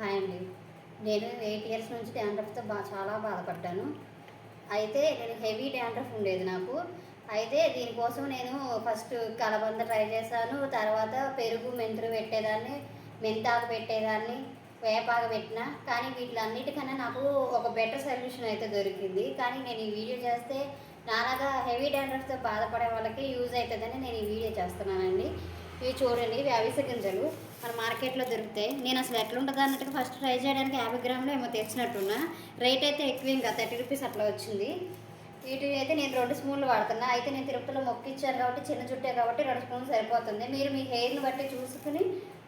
Hi అండి. నేను 8 years నుంచి డాండ్రఫ్తో చాలా బాధపడ్డాను. అయితే నేను హెవీ డాండ్రఫ్ ఉండేది నాకు. అయితే దీనికోసం నేను ఫస్ట్ కలబంద ట్రై చేశాను. తర్వాత పెరుగు, మెంతులు పెట్టేదాన్ని, మెంతాకు పెట్టేదాన్ని, వేపాకు పెట్టిన. కానీ వీటిలన్నిటికన్నా నాకు ఒక బెటర్ సొల్యూషన్ అయితే దొరికింది. కానీ నేను ఈ వీడియో చేస్తే నాలాగా హెవీ డాండ్రఫ్తో బాధపడే వాళ్ళకి యూజ్ అవుతుందని నేను ఈ వీడియో చేస్తున్నానండి. ఇవి చూడండి, ఇవి అవిసె గింజలు మన మార్కెట్లో దొరుకుతాయి. నేను అసలు ఎట్లుంటుంది అన్నట్టుగా ఫస్ట్ ట్రై చేయడానికి 50 గ్రాములు ఏమో తెచ్చినట్టున్నా. రేట్ అయితే ఎక్కువ, ఇంకా 30 రూపీస్ అట్లా వచ్చింది. వీటిని అయితే నేను 2 స్పూన్లు వాడుతున్నా. అయితే నేను తిరుపతిలో మొక్కిచ్చాను కాబట్టి, చిన్న చుట్టే కాబట్టి 2 స్పూన్లు సరిపోతుంది. మీరు మీ హెయిర్ని బట్టి చూసుకుని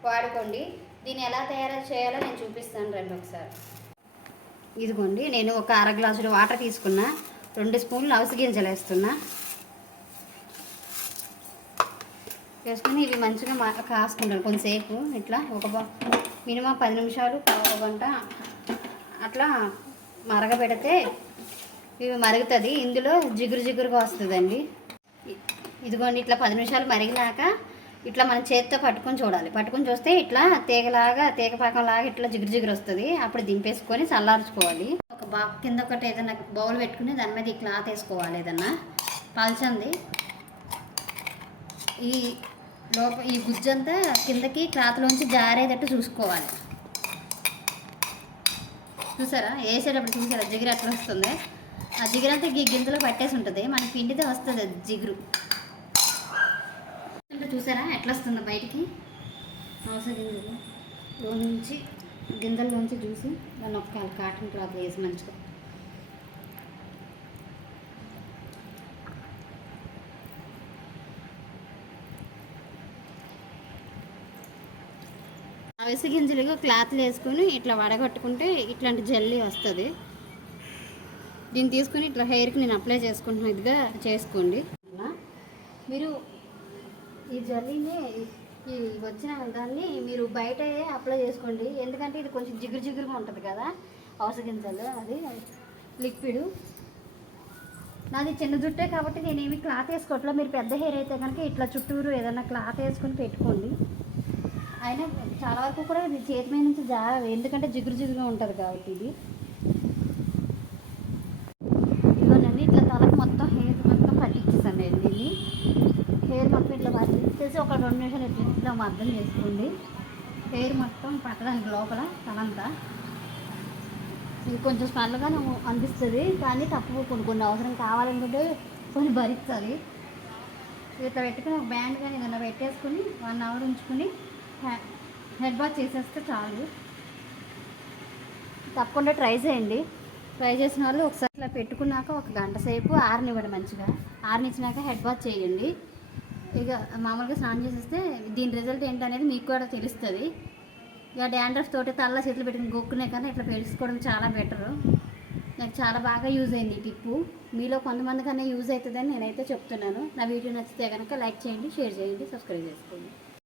వాడుకోండి. దీన్ని ఎలా తయారు చేయాలో నేను చూపిస్తాను రండి ఒకసారి. ఇదిగోండి, నేను ఒక అర గ్లాసులు వాటర్ తీసుకున్నా. 2 స్పూన్లు అవిసె గింజలు వేస్తున్నా. వేసుకొని ఇవి మంచిగా కాసుకుంటాను కొంతసేపు. ఇట్లా మినిమం 10 నిమిషాలు, ఒక గంట అట్లా మరగబెడితే ఇవి మరుగుతుంది. ఇందులో జిగురుగా వస్తుందండి. ఇదిగోండి, ఇట్లా 10 నిమిషాలు మరిగినాక ఇట్లా మనం చేతితో పట్టుకొని చూడాలి. పట్టుకొని చూస్తే ఇట్లా తీగపాకంలాగా ఇట్లా జిగురు వస్తుంది. అప్పుడు దింపేసుకొని చల్లార్చుకోవాలి. ఒక కింద ఒకటి ఏదైనా బౌల్ పెట్టుకుని దాని మీద ఈ క్లాత్ వేసుకోవాలి. ఏదన్నా పల్చంది. ఈ గుజ్జంతా కిందకి క్లాత్లోంచి జారేటట్టు చూసుకోవాలి. చూసారా, వేసేటప్పుడు చూసారా జిగురు అట్లా వస్తుంది. ఆ జిగురంతా ఈ గింజలో పట్టేసి ఉంటుంది. మన పిండితే వస్తుంది అది జిగురు. చూసారా ఎట్లా వస్తుందో బయటికి అవసరం గింజల్లోంచి చూసి దాన్ని ఒక కాటన్ క్లాత్ వేసి మంచిగా అవిసె గింజలుగా క్లాత్లు వేసుకొని ఇట్లా వడగట్టుకుంటే ఇట్లాంటి జల్లీ వస్తుంది. దీన్ని తీసుకొని ఇట్లా హెయిర్కి నేను అప్లై చేసుకుంటున్నా. ఇదిగా చేసుకోండి. మీరు ఈ జల్లీని ఈ వచ్చిన దాన్ని మీరు బయట అప్లై చేసుకోండి. ఎందుకంటే ఇది కొంచెం జిగురుగా ఉంటుంది కదా అవిసె గింజలు. అది లిక్విడ్. నాది చిన్న జుట్టే కాబట్టి నేనేమి క్లాత్ వేసుకోవట్లేదు. మీరు పెద్ద హెయిర్ అయితే కనుక ఇట్లా చుట్టూరు ఏదైనా క్లాత్ వేసుకొని పెట్టుకోండి. అయినా చాలా వరకు కూడా ఇది చేతి మీద నుంచి జారదు, ఎందుకంటే జిగురుగా ఉంటుంది కాబట్టి. ఇది ఇదిగోనండి, ఇట్లా తలకు మొత్తం హెయిర్ మొత్తం పట్టించేసాను నేను. దీన్ని హెయిర్ మొత్తం ఇట్లా పట్టించేసి ఒక 2 నిమిషాలు ఇట్లా అర్థం చేసుకోండి. హెయిర్ మొత్తం పట్టడానికి లోపల తలంతా. ఇది కొంచెం స్మెల్గానే అనిపిస్తుంది, కానీ తప్పు కొన్ని అవసరం కావాలనుకుంటే కొన్ని భరించాలి. ఇట్లా పెట్టుకుని ఒక బ్యాండ్ కానీ ఏదైనా పెట్టేసుకుని 1 అవర్ ఉంచుకుని హెడ్ బాత్ చేసేస్తే చాలు. తప్పకుండా ట్రై చేయండి. ట్రై చేసిన వాళ్ళు ఒకసారి ఇట్లా పెట్టుకున్నాక ఒక గంట సేపు ఆరనివ్వండి. మంచిగా ఆరనిచ్చినాక హెడ్ బాత్ చేయండి. ఇక మామూలుగా స్నానం చేసేస్తే దీని రిజల్ట్ ఏంటనేది మీకు కూడా తెలుస్తుంది. ఇక డాండ్రఫ్ తోటి తల్ల చేతులు పెట్టుకుని గొక్కునే కన్నా ఇట్లా పెట్టుకోవడం చాలా బెటరు. నాకు చాలా బాగా యూజ్ అయింది ఈ టిప్పు. మీలో కొంతమంది కన్నా యూజ్ అవుతుందని నేనైతే చెప్తున్నాను. నా వీడియో నచ్చితే కనుక లైక్ చేయండి, షేర్ చేయండి, సబ్స్క్రైబ్ చేసుకోండి.